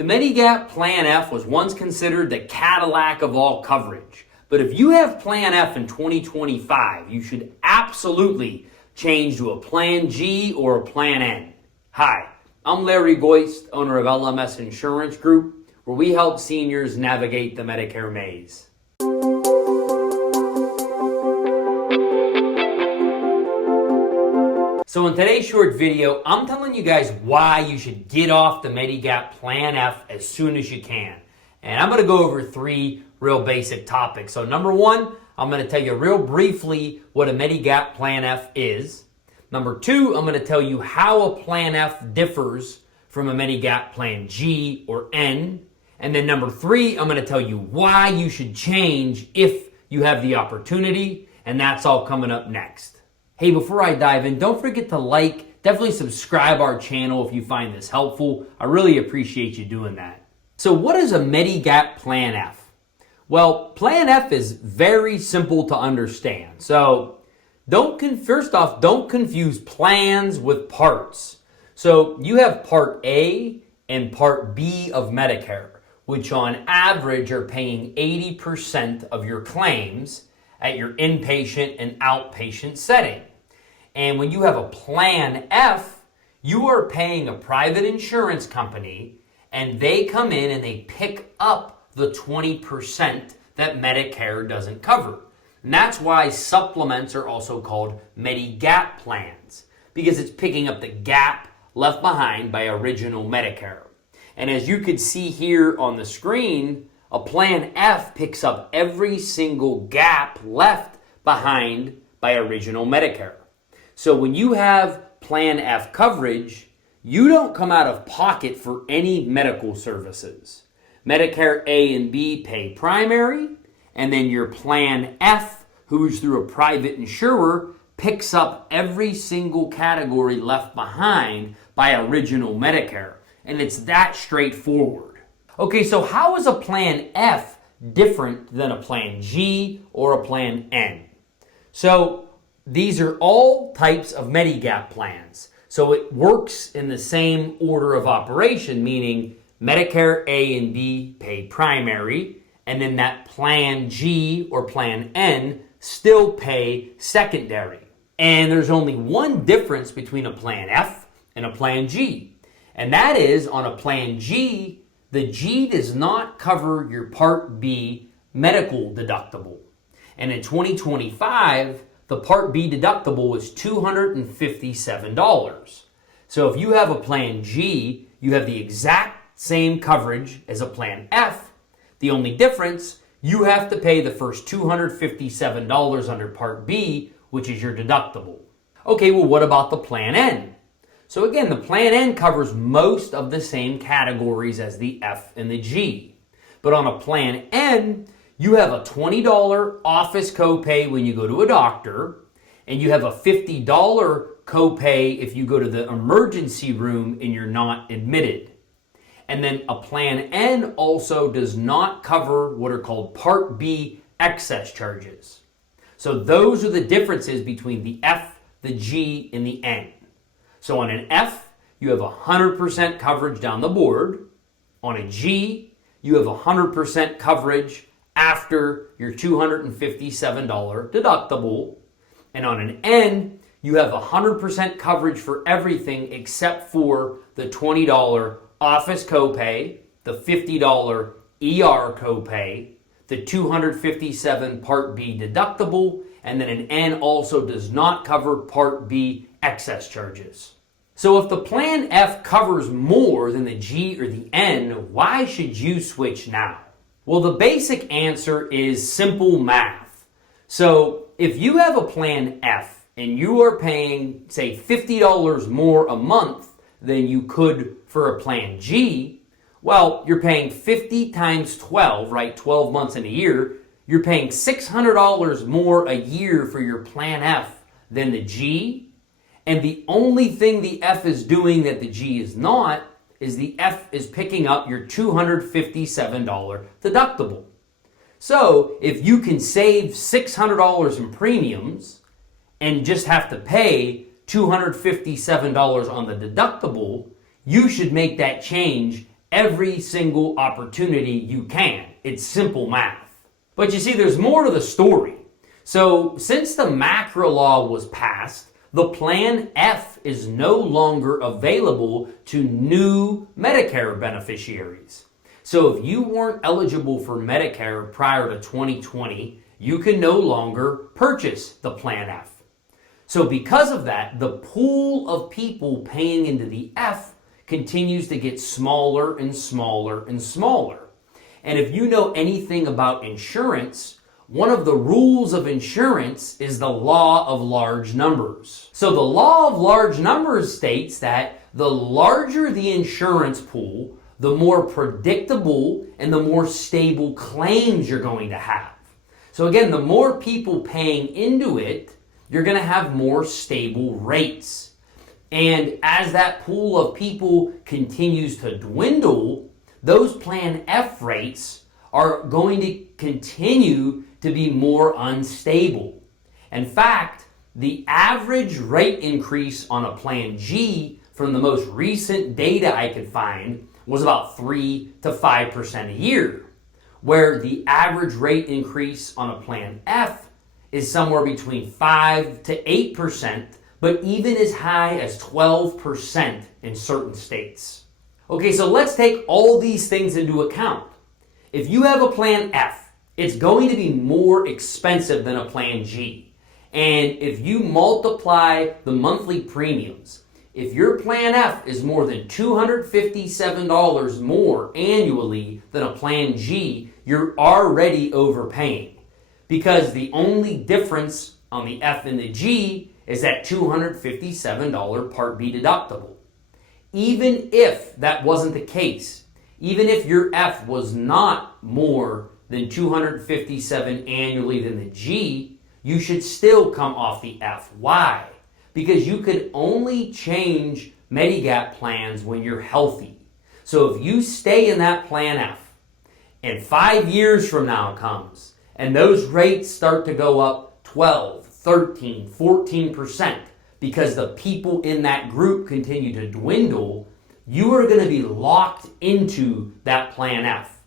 The Medigap Plan F was once considered the Cadillac of all coverage. But if you have Plan F in 2025, you should absolutely change to a Plan G or a Plan N. Hi, I'm Larry Goist, owner of LMS Insurance Group, where we help seniors navigate the Medicare Maze. So in today's short video, I'm telling you guys why you should get off the Medigap Plan F as soon as you can. And I'm going to go over three real basic topics. So number one, I'm going to tell you real briefly what a Medigap Plan F is. Number two, I'm going to tell you how a Plan F differs from a Medigap Plan G or N. And then number three, I'm going to tell you why you should change if you have the opportunity. And that's all coming up next. Hey, before I dive in, don't forget to definitely subscribe our channel if you find this helpful. I really appreciate you doing that. So what is a Medigap Plan F? Well, Plan F is very simple to understand. So first off, don't confuse plans with parts. So you have Part A and Part B of Medicare, which on average are paying 80% of your claims at your inpatient and outpatient setting. And when you have a Plan F, you are paying a private insurance company and they come in and they pick up the 20% that Medicare doesn't cover. And that's why supplements are also called Medigap plans, because it's picking up the gap left behind by original Medicare. And as you can see here on the screen, a Plan F picks up every single gap left behind by original Medicare. So when you have Plan F coverage, you don't come out of pocket for any medical services. Medicare A and B pay primary, and then your Plan F, who's through a private insurer, picks up every single category left behind by original Medicare. And it's that straightforward. Okay, so how is a Plan F different than a Plan G or a Plan N? So these are all types of Medigap plans. So it works in the same order of operation, meaning Medicare A and B pay primary, and then that Plan G or Plan N still pay secondary. And there's only one difference between a Plan F and a Plan G. And that is on a Plan G, the G does not cover your Part B medical deductible. And in 2025, the Part B deductible is $257. So if you have a Plan G, you have the exact same coverage as a Plan F. The only difference, you have to pay the first $257 under Part B, which is your deductible. Okay, well, what about the Plan N? So again, the Plan N covers most of the same categories as the F and the G. But on a Plan N, you have a $20 office copay when you go to a doctor, and you have a $50 copay if you go to the emergency room and you're not admitted. And then a Plan N also does not cover what are called Part B excess charges. So those are the differences between the F, the G, and the N. So on an F, you have 100% coverage down the board. On a G, you have 100% coverage after your $257 deductible. And on an N, you have 100% coverage for everything except for the $20 office copay, the $50 ER copay, the $257 Part B deductible, and then an N also does not cover Part B excess charges. So if the Plan F covers more than the G or the N, why should you switch now? Well, the basic answer is simple math. So if you have a Plan F and you are paying, say, $50 more a month than you could for a Plan G, well, you're paying 50 times 12, right? 12 months in a year. You're paying $600 more a year for your Plan F than the G. And the only thing the F is doing that the G is not is the F is picking up your $257 deductible. So if you can save $600 in premiums and just have to pay $257 on the deductible, you should make that change every single opportunity you can. It's simple math. But you see, there's more to the story. So since the MACRA law was passed, the Plan F is no longer available to new Medicare beneficiaries. So if you weren't eligible for Medicare prior to 2020, you can no longer purchase the Plan F. So because of that, the pool of people paying into the F continues to get smaller and smaller and smaller. And if you know anything about insurance, one of the rules of insurance is the law of large numbers. So the law of large numbers states that the larger the insurance pool, the more predictable and the more stable claims you're going to have. So again, the more people paying into it, you're going to have more stable rates. And as that pool of people continues to dwindle, those Plan F rates are going to continue to be more unstable. In fact, the average rate increase on a Plan G from the most recent data I could find was about 3 to 5% a year, where the average rate increase on a Plan F is somewhere between 5 to 8%, but even as high as 12% in certain states. Okay, so let's take all these things into account. If you have a Plan F, it's going to be more expensive than a Plan G. And if you multiply the monthly premiums, if your Plan F is more than $257 more annually than a Plan G, you're already overpaying. Because the only difference on the F and the G is that $257 Part B deductible. Even if that wasn't the case, even if your F was not more than $257 annually than the G, you should still come off the F. Why? Because you could only change Medigap plans when you're healthy. So if you stay in that Plan F, and 5 years from now comes, and those rates start to go up 12, 13, 14%, because the people in that group continue to dwindle, you are going to be locked into that Plan F.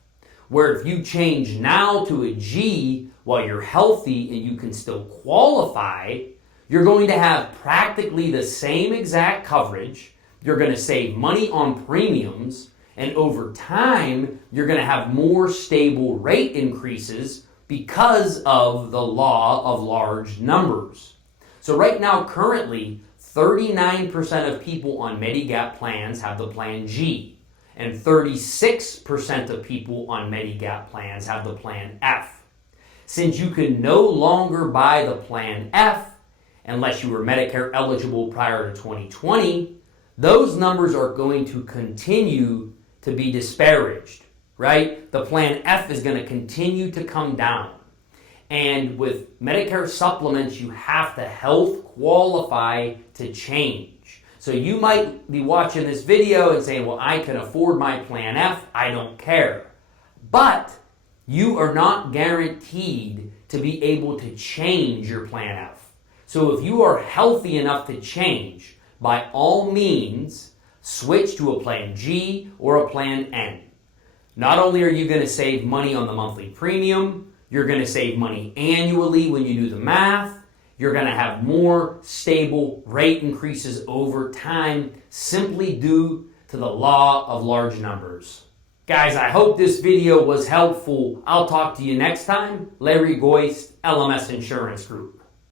Where if you change now to a G while you're healthy and you can still qualify, you're going to have practically the same exact coverage, you're going to save money on premiums, and over time, you're going to have more stable rate increases because of the law of large numbers. So right now, currently, 39% of people on Medigap plans have the Plan G. And 36% of people on Medigap plans have the Plan F. Since you can no longer buy the Plan F unless you were Medicare eligible prior to 2020, those numbers are going to continue to be disparaged, right? The Plan F is going to continue to come down. And with Medicare supplements, you have to health qualify to change. So you might be watching this video and saying, well, I can afford my Plan F, I don't care. But you are not guaranteed to be able to change your Plan F. So if you are healthy enough to change, by all means, switch to a Plan G or a Plan N. Not only are you going to save money on the monthly premium, you're going to save money annually when you do the math. You're going to have more stable rate increases over time simply due to the law of large numbers. Guys, I hope this video was helpful. I'll talk to you next time. Larry Goist, LMS Insurance Group.